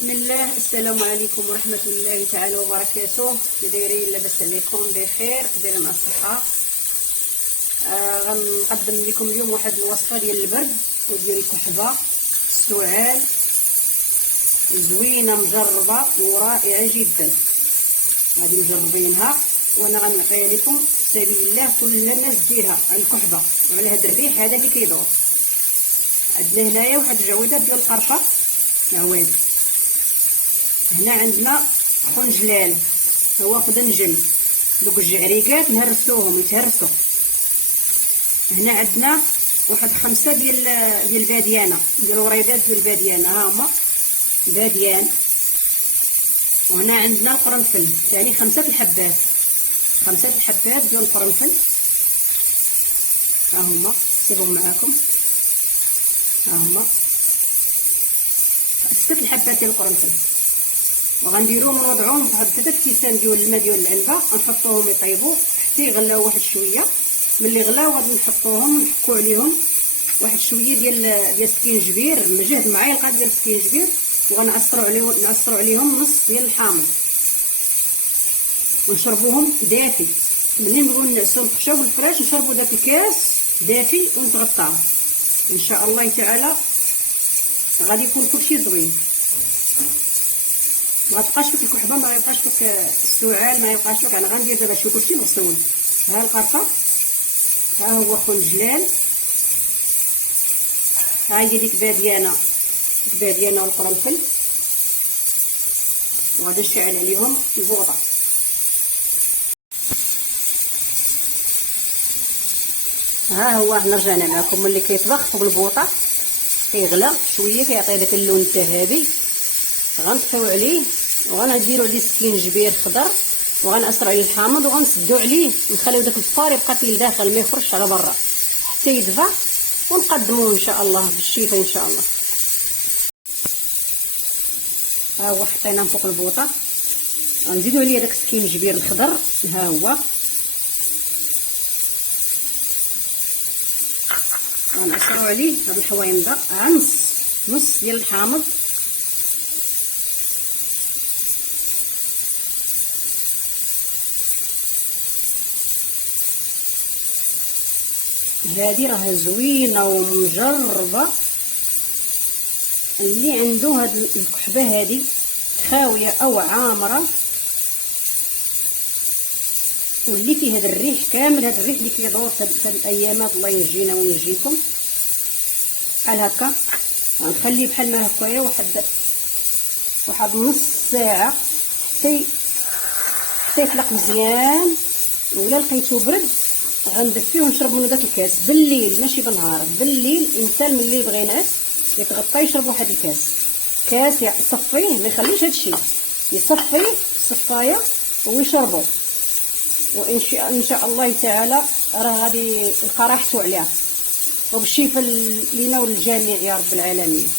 بسم الله. السلام عليكم ورحمة الله تعالى وبركاته. كي دايرين؟ لاباس عليكم؟ بخير؟ كي دايرين مع الصحة؟ غنقدم لكم اليوم واحد الوصفة ديال البرد وديال الكحبة السعال، زوينة مجربة ورائعة جدا. غادي مجربينها وانا غنعطيها لكم سبيل الله كل الناس ديرها على الكحبة وعلى هذا الريح هذا اللي كيدور. عندنا هنايا واحد الجويدات ديال القرفة عواد. هنا عندنا خنجلال هو خدنجل، دوك الجعريقات نهرسوهم يتهرسوا. هنا عندنا واحد 5 ديال الباديانه، ديال الوريدات ديال الباديانه، ها هما باديان. وهنا عندنا القرنفل ثاني 5 الحبات، 5 الحبات ديال القرنفل، ها هما سيبهم معاكم، ها هما 6 الحبات ديال القرنفل. وغنديروهم ونوضعوهم في واحد 3 كيسان ديال الماء ديال العنبه، نحطوهم يطيبوا حتى يغلاو واحد شويه. ملي غلاو غادي نحطوهم نحكو عليهم واحد شويه ديال السكينجبير، مجهد معالقه ديال السكينجبير، نعصروا عليهم نص ديال الحامض ونشربوهم دافي. ملي نبغيو نعسو نخشاو في الفراش نشربوا داك الكاس دافي ونتغطاو ان شاء الله تعالى. غادي يكون كلشي زوين، ما تبقاش فيك الكحبه، ما يبقاش فيك السعال، ما يبقاش فيك. انا غندير دابا شي كلشي مغسول. ها القرفه، ها هو خنجلال، ها هي ديك باديانه والقرنفل، وغادي نشعل عليهم البوطه. ها هو حنا رجعنا معكم ملي كيطبخ فوق البوطه كيغلى شويه كيعطي داك اللون الذهبي. غنطفيو عليه وغنديروا عليه سكينجبير خضر وغنعصروا عليه الحامض وغنسدوا عليه، نخليو داك الفار يبقى فيه لداخل ما يخرجش على برا حتى يدفى، ونقدموه ان شاء الله بالشفاء ان شاء الله. ها هو حطيناه فوق البوطه، غنزيدوا عليه داك السكينجبير الخضر، ها هو غنعصروا عليه هاد الحوينضه، نص ديال الحامض، هذه راه زوينه ومجربه. اللي عنده هاد الكحبه هذه خاويه او عامره واللي فيه هذا الريح كامل، هذا الريح اللي كيدور في هاد الايامات، الله ينجينا وينجيكم. بحال هكا غنخليه بحال ما هكايا واحد نص ساعه حتى يفلق مزيان. ولا لقيتو برد غندفيه ونشرب منه داك الكاس بالليل، ماشي بالنهار، بالليل. الانسان ملي يبغي ينعس يتغطى يشرب واحد كاس يصفيه، ما يخليش هادشي، يصفيه الصفايه ويشربوا، وان شاء الله تعالى راه غادي يلقى راحته عليها. وبالشفاء لينا وللجميع يا رب العالمين.